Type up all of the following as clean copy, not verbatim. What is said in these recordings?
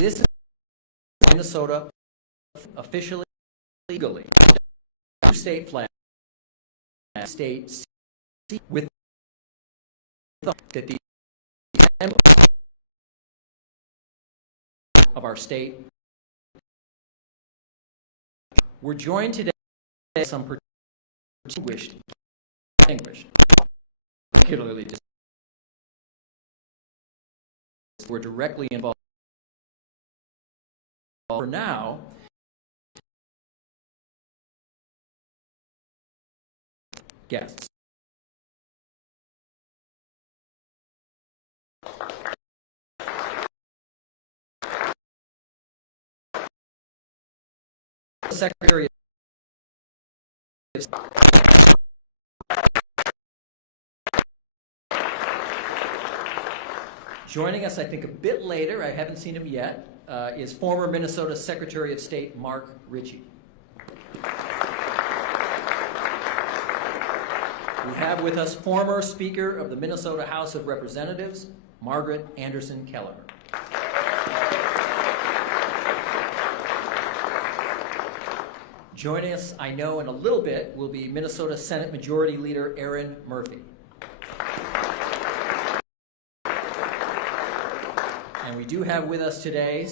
This Minnesota officially legally two state flags states with the of our state. We're joined today by some distinguished, particularly who are directly involved. For now, guests. Secretary. Joining us, I think, a bit later, I haven't seen him yet, is former Minnesota Secretary of State Mark Ritchie. We have with us former Speaker of the Minnesota House of Representatives, Margaret Anderson Keller. Joining us, I know, in a little bit, will be Minnesota Senate Majority Leader Aaron Murphy. And we do have with us today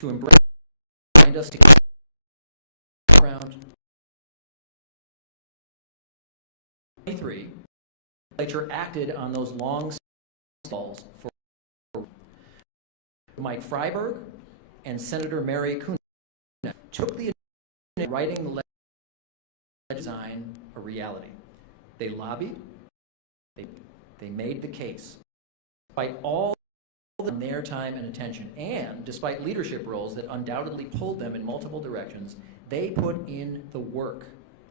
to remind us to around 23. The legislature acted on those long calls. Mike Freiberg and Senator Mary Kuhn took the writing design a reality. They lobbied. They made the case. Despite all on their time and attention, and despite leadership roles that undoubtedly pulled them in multiple directions, they put in the work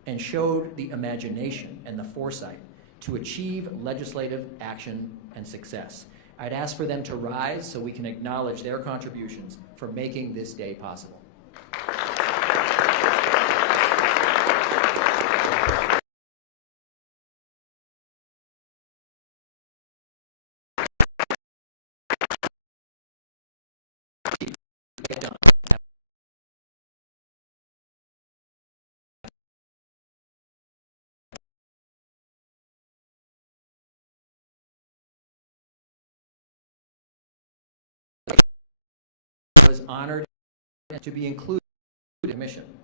and showed the imagination and the foresight to achieve legislative action and success. I'd ask for them to rise so we can acknowledge their contributions for making this day possible. Was honored to be included in the commission.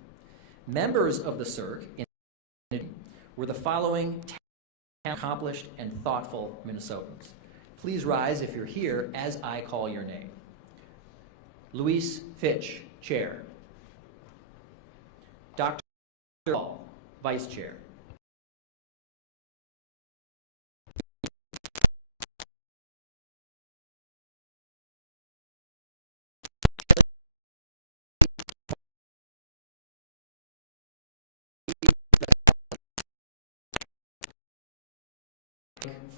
Members of the CERC were the following 10 accomplished and thoughtful Minnesotans. Please rise if you're here as I call your name. Luis Fitch, Chair. Dr. Wall, Vice Chair.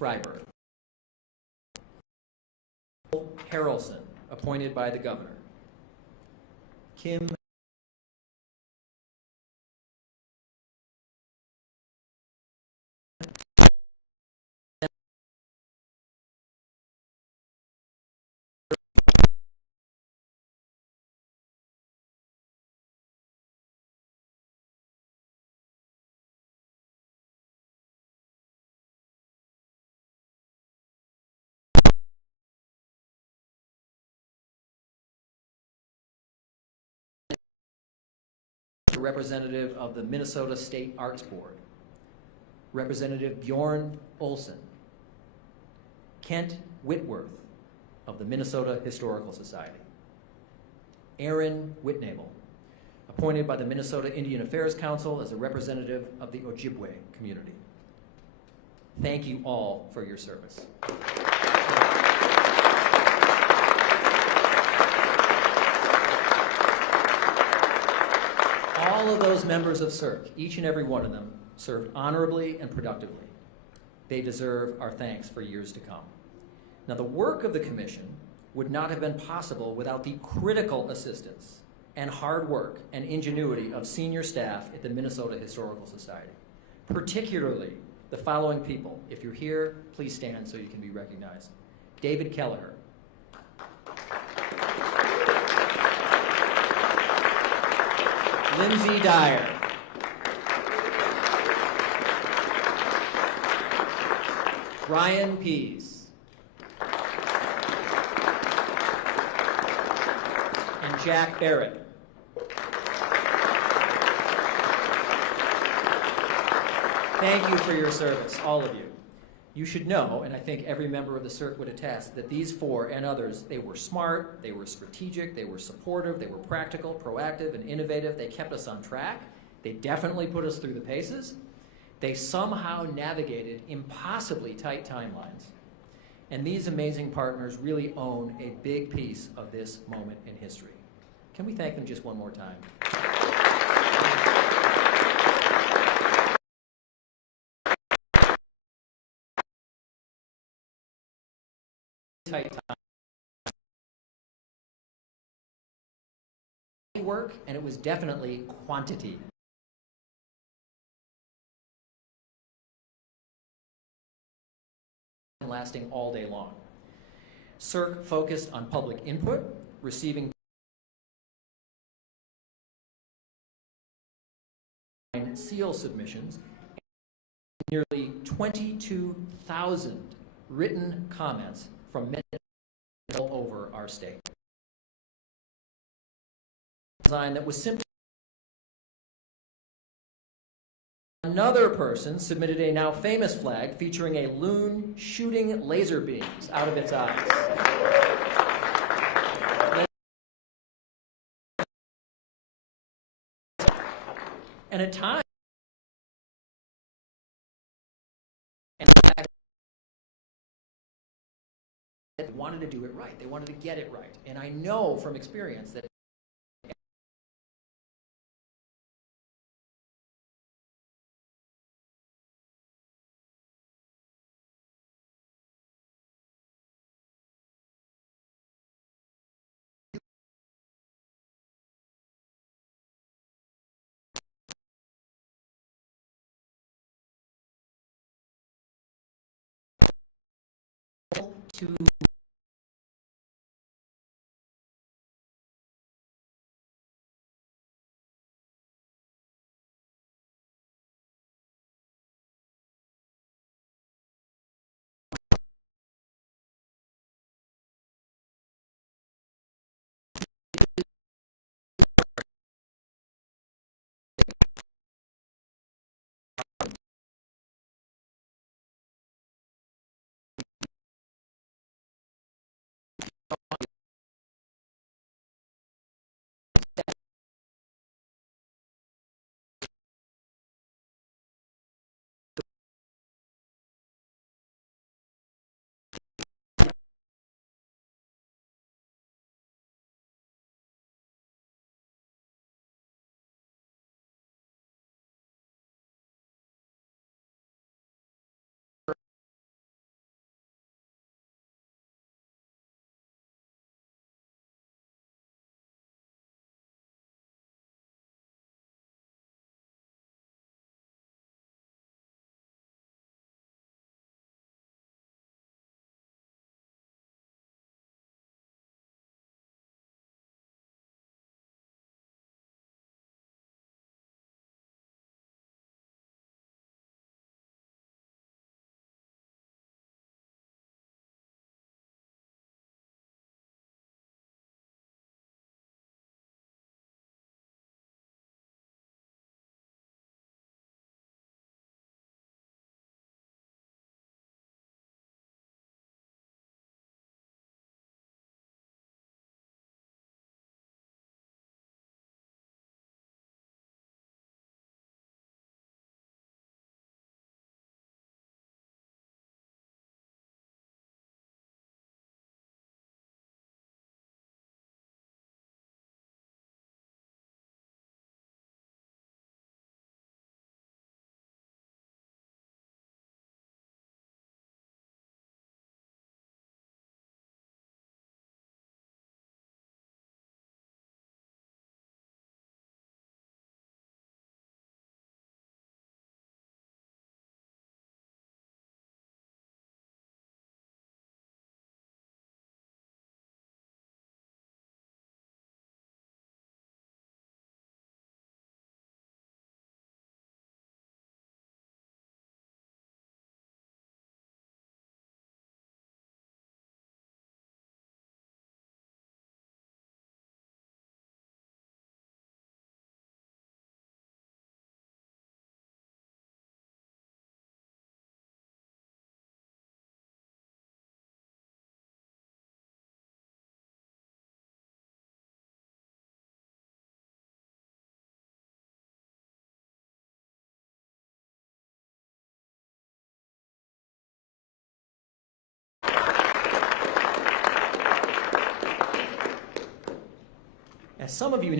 Freiberg. Harrelson, appointed by the governor. Kim the representative of the Minnesota State Arts Board. Representative Bjorn Olson. Kent Whitworth of the Minnesota Historical Society. Aaron Whitnagel, appointed by the Minnesota Indian Affairs Council as a representative of the Ojibwe community. Thank you all for your service. All of those members of CERC, each and every one of them, served honorably and productively. They deserve our thanks for years to come. Now, the work of the commission would not have been possible without the critical assistance and hard work and ingenuity of senior staff at the Minnesota Historical Society, particularly the following people. If you're here, please stand so you can be recognized. David Kelleher. Lindsay Dyer. Brian Pease. And Jack Barrett. Thank you for your service, all of you. You should know, and I think every member of the CERC would attest, that these four and others, they were smart, they were strategic, they were supportive, they were practical, proactive, and innovative. They kept us on track. They definitely put us through the paces. They somehow navigated impossibly tight timelines. And these amazing partners really own a big piece of this moment in history. Can we thank them just one more time? Work, and it was definitely quantity. And lasting all day long. CERC focused on public input, receiving seal submissions, nearly 22,000 written comments from all over our state. Design that was simple. Another person submitted a now famous flag featuring a loon shooting laser beams out of its outfit. And at times, they wanted to do it right. They wanted to get it right. And I know from experience that to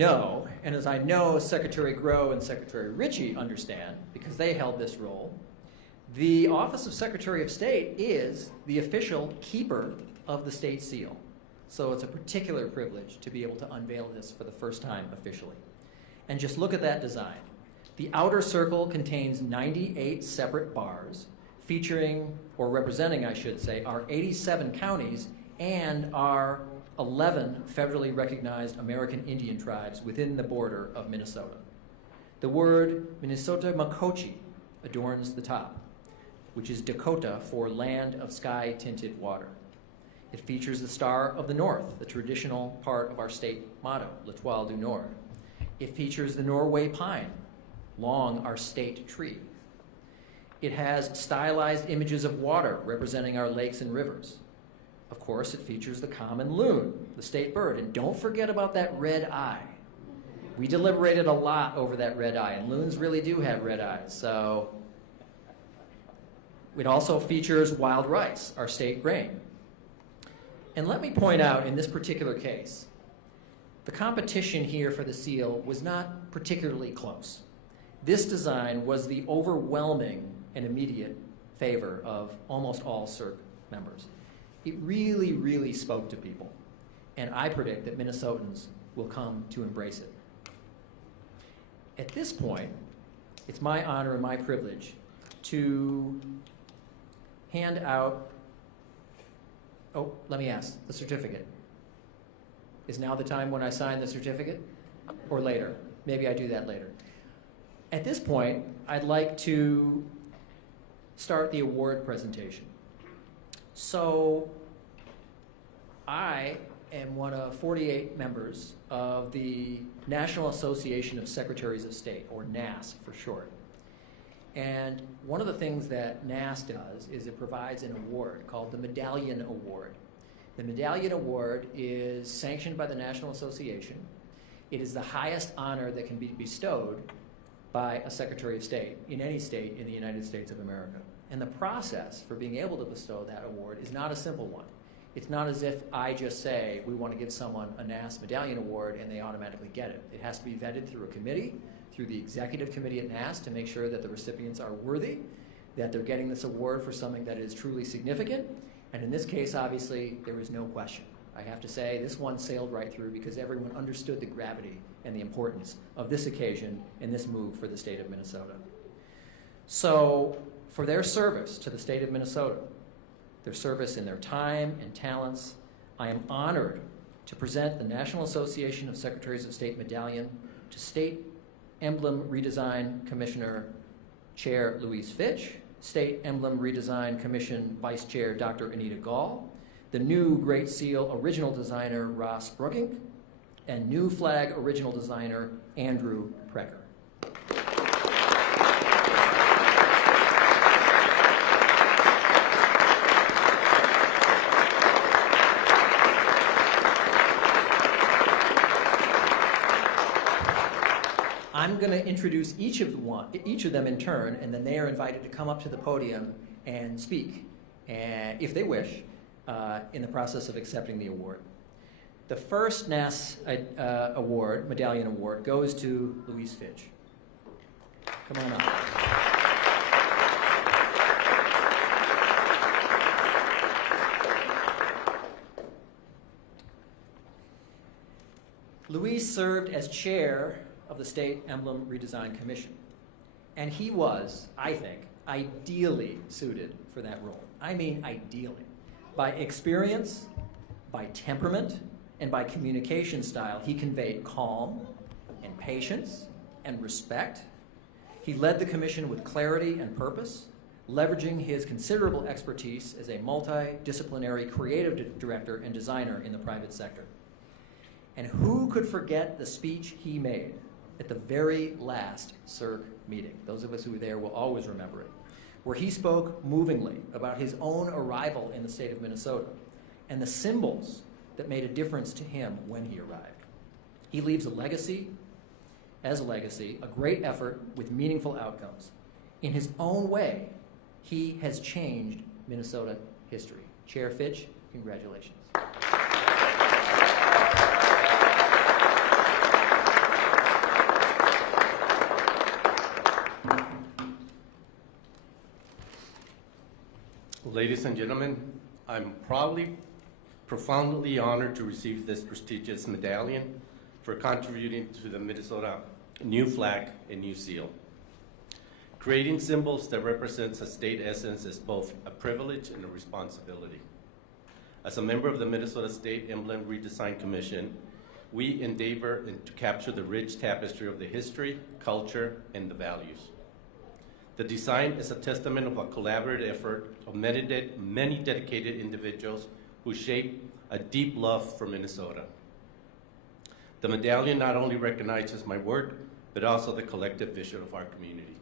know, and as I know Secretary Grow and Secretary Ritchie understand, because they held this role, the Office of Secretary of State is the official keeper of the state seal. So it's a particular privilege to be able to unveil this for the first time officially. And just look at that design. The outer circle contains 98 separate bars, featuring, or representing, I should say, our 87 counties and our 11 federally recognized American Indian tribes within the border of Minnesota. The word Minnesota Makochi adorns the top, which is Dakota for land of sky-tinted water. It features the Star of the North, the traditional part of our state motto, the 12 in North. It features the Norway pine, long our state tree. It has stylized images of water representing our lakes and rivers. Of course, it features the common loon, the state bird. And don't forget about that red eye. We deliberated a lot over that red eye, and loons really do have red eyes. So it also features wild rice, our state grain. And let me point out, in this particular case, the competition here for the seal was not particularly close. This design was the overwhelming and immediate favor of almost all CERC members. It really, really spoke to people, and I predict that Minnesotans will come to embrace it. At this point, it's my honor and my privilege to hand out, let me ask, the certificate. Is now the time when I sign the certificate? Or later? Maybe I do that later. At this point, I'd like to start the award presentation. So, I am one of 48 members of the National Association of Secretaries of State, or NASC for short. And one of the things that NASC does is it provides an award called the Medallion Award. The Medallion Award is sanctioned by the National Association. It is the highest honor that can be bestowed by a Secretary of State in any state in the United States of America. And the process for being able to bestow that award is not a simple one. It's not as if I just say we want to give someone a NASC Medallion Award and they automatically get it. It has to be vetted through a committee, through the executive committee at NASC to make sure that the recipients are worthy, that they're getting this award for something that is truly significant. And in this case, obviously, there was no question. I have to say, this one sailed right through because everyone understood the gravity and the importance of this occasion and this move for the state of Minnesota. So, for their service to the state of Minnesota, their service in their time and talents, I am honored to present the National Association of Secretaries of State Medallion to State Emblem Redesign Commissioner Chair Louise Fitch, State Emblem Redesign Commission Vice Chair Dr. Anita Gall, the new Great Seal Original Designer Ross Brooking, and new flag original designer Andrew Kreger. I'm going to introduce each of them in turn, and then they are invited to come up to the podium and speak, and if they wish, in the process of accepting the award. The first NASC award, Medallion Award, goes to Louise Fitch. Louise served as chair of the State Emblem Redesign Commission. And he was, I think, ideally suited for that role. I mean ideally. By experience, by temperament, and by communication style, he conveyed calm and patience and respect. He led the commission with clarity and purpose, leveraging his considerable expertise as a multidisciplinary creative director and designer in the private sector. And who could forget the speech he made at the very last CERC meeting? Those of us who were there will always remember it, where he spoke movingly about his own arrival in the state of Minnesota and the symbols that made a difference to him when he arrived. He leaves a legacy, a great effort with meaningful outcomes. In his own way, he has changed Minnesota history. Chair Fitch, congratulations. Ladies and gentlemen, I'm profoundly honored to receive this prestigious medallion for contributing to the Minnesota new flag and new seal. Creating symbols that represent the state essence is both a privilege and a responsibility. As a member of the Minnesota State Emblem Redesign Commission, we endeavor to capture the rich tapestry of the history, culture, and the values. The design is a testament of a collaborative effort of many dedicated individuals who shape a deep love for Minnesota. The medallion not only recognizes my work, but also the collective vision of our community.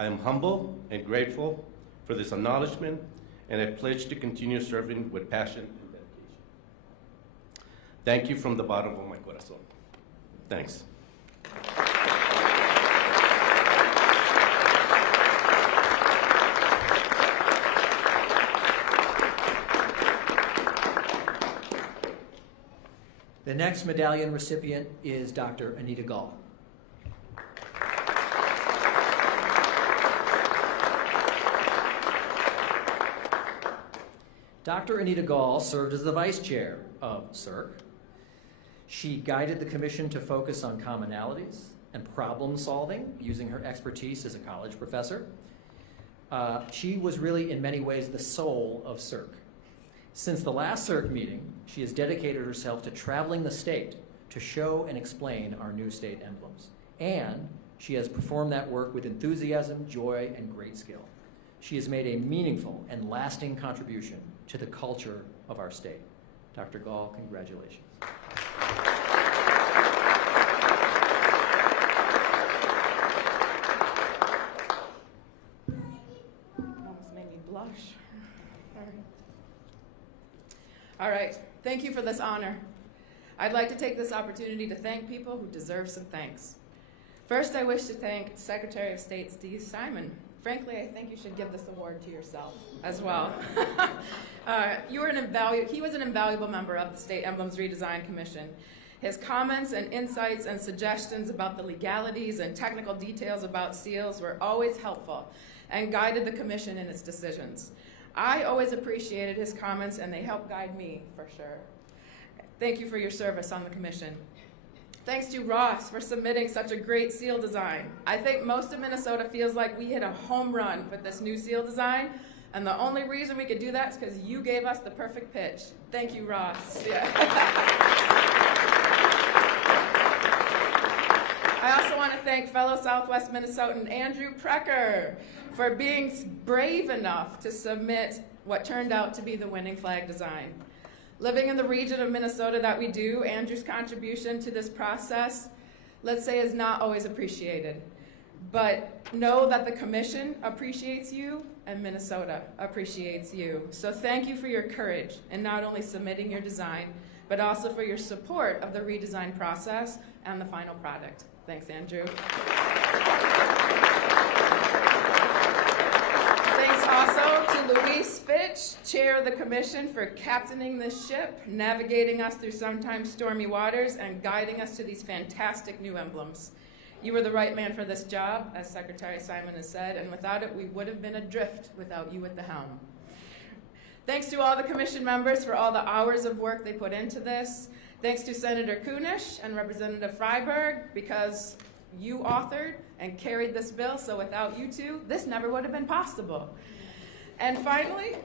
I am humble and grateful for this acknowledgement, and I pledge to continue serving with passion and dedication. Thank you from the bottom of my corazón. Thanks. The next medallion recipient is Dr. Anita Gall. Dr. Anita Gall served as the vice chair of CERC. She guided the commission to focus on commonalities and problem solving using her expertise as a college professor. She was really, in many ways, the soul of CERC. Since the last CERC meeting, she has dedicated herself to traveling the state to show and explain our new state emblems. And she has performed that work with enthusiasm, joy, and great skill. She has made a meaningful and lasting contribution to the culture of our state. Dr. Gall, congratulations. All right, thank you for this honor. I'd like to take this opportunity to thank people who deserve some thanks. First, I wish to thank Secretary of State Steve Simon. Frankly, I think you should give this award to yourself as well. He was an invaluable member of the State Emblems Redesign Commission. His comments and insights and suggestions about the legalities and technical details about seals were always helpful and guided the commission in its decisions. I always appreciated his comments, and they helped guide me, for sure. Thank you for your service on the commission. Thanks to Ross for submitting such a great seal design. I think most of Minnesota feels like we hit a home run with this new seal design, and the only reason we could do that is because you gave us the perfect pitch. Thank you, Ross. I also want to thank fellow Southwest Minnesotan Andrew Precker for being brave enough to submit what turned out to be the winning flag design. Living in the region of Minnesota that we do, Andrew's contribution to this process, let's say, is not always appreciated. But know that the commission appreciates you and Minnesota appreciates you. So thank you for your courage in not only submitting your design, but also for your support of the redesign process and the final product. Thanks, Andrew. Chair of the commission for captaining this ship, navigating us through sometimes stormy waters, and guiding us to these fantastic new emblems. You were the right man for this job, as Secretary Simon has said, and without it, we would have been adrift without you at the helm. Thanks to all the commission members for all the hours of work they put into this. Thanks to Senator Kunish and Representative Freiberg, because you authored and carried this bill, so without you two, this never would have been possible. And finally,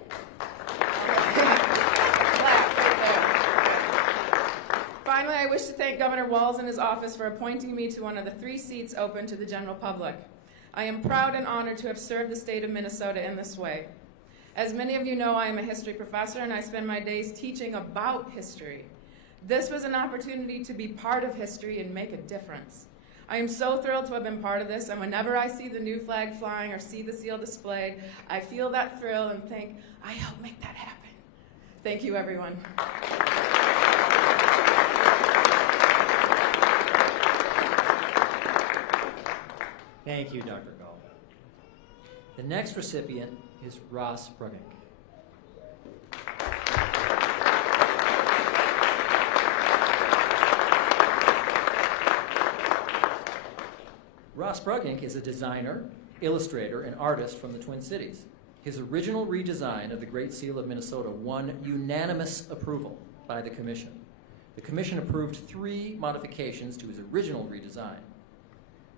I wish to thank Governor Walz and his office for appointing me to one of the 3 seats open to the general public. I am proud and honored to have served the state of Minnesota in this way. As many of you know, I am a history professor, and I spend my days teaching about history. This was an opportunity to be part of history and make a difference. I am so thrilled to have been part of this, and whenever I see the new flag flying or see the seal displayed, I feel that thrill and think, I helped make that happen. Thank you, everyone. Thank you, Dr. Gall. The next recipient is Ross Brunick. Ross Brunick is a designer, illustrator, and artist from the Twin Cities. His original redesign of the Great Seal of Minnesota won unanimous approval by the Commission. The Commission approved 3 modifications to his original redesign.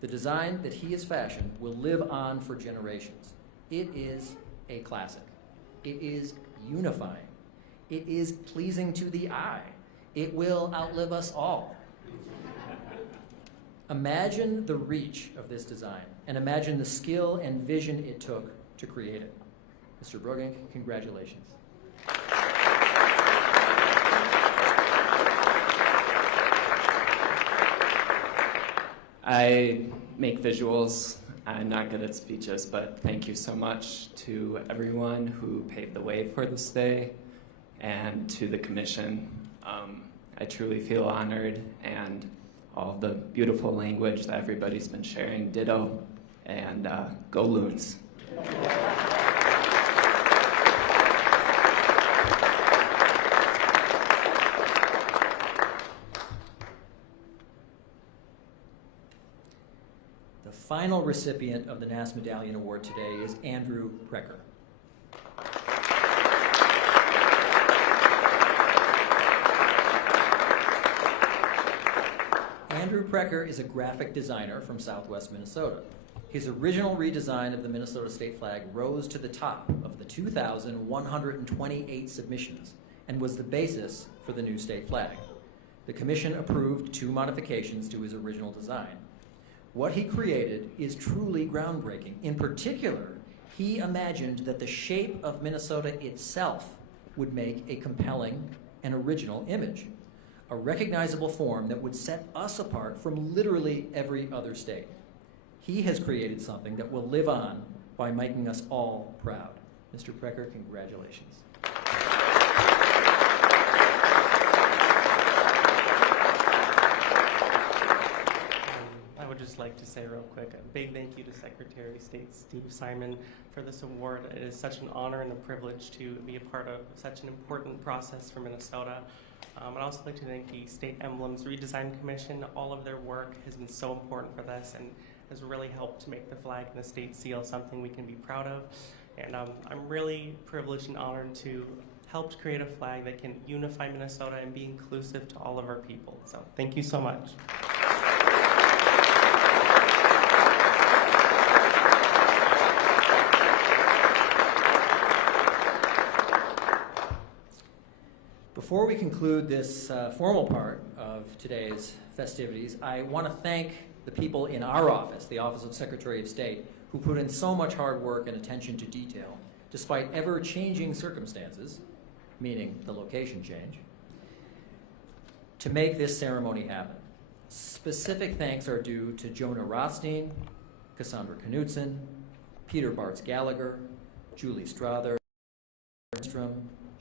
The design that he has fashioned will live on for generations. It is a classic. It is unifying. It is pleasing to the eye. It will outlive us all. Imagine the reach of this design, and imagine the skill and vision it took to create it. Mr. Rogan, congratulations. I make visuals. I'm not good at speeches, but thank you so much to everyone who paved the way for this day and to the Commission. I truly feel honored, and all the beautiful language that everybody's been sharing, ditto, and go Loons. The final recipient of the NASA Medallion Award today is Andrew Precker. Andrew Precker is a graphic designer from southwest Minnesota. His original redesign of the Minnesota state flag rose to the top of the 2,128 submissions and was the basis for the new state flag. The Commission approved 2 modifications to his original design. What he created is truly groundbreaking. In particular, he imagined that the shape of Minnesota itself would make a compelling and original image, a recognizable form that would set us apart from literally every other state. He has created something that will live on by making us all proud. Mr. Precker, congratulations. I would just like to say real quick, a big thank you to Secretary of State Steve Simon for this award. It is such an honor and a privilege to be a part of such an important process for Minnesota. I'd also like to thank the State Emblems Redesign Commission. All of their work has been so important for this and has really helped to make the flag and the state seal something we can be proud of. And I'm really privileged and honored to help create a flag that can unify Minnesota and be inclusive to all of our people. So thank you so much. Before we conclude this formal part of today's festivities, I want to thank the people in our office, the Office of Secretary of State, who put in so much hard work and attention to detail, despite ever-changing circumstances, meaning the location change, to make this ceremony happen. Specific thanks are due to Jonah Rothstein, Cassandra Knudsen, Peter Bars Gallagher, Julie Strother,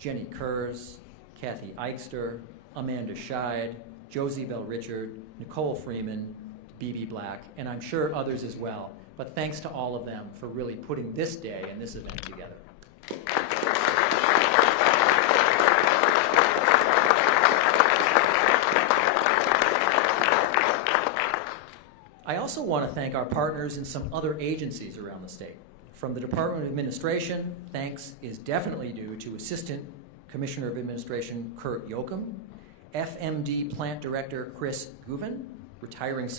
Jenny Kurz, Kathy Eichster, Amanda Scheid, Josie Bell Richard, Nicole Freeman, B.B. Black, and I'm sure others as well. But thanks to all of them for really putting this day and this event together. I also want to thank our partners in some other agencies around the state. From the Department of Administration, thanks is definitely due to Assistant Commissioner of Administration Kurt Yoakum, FMD Plant Director Chris Gubin, retiring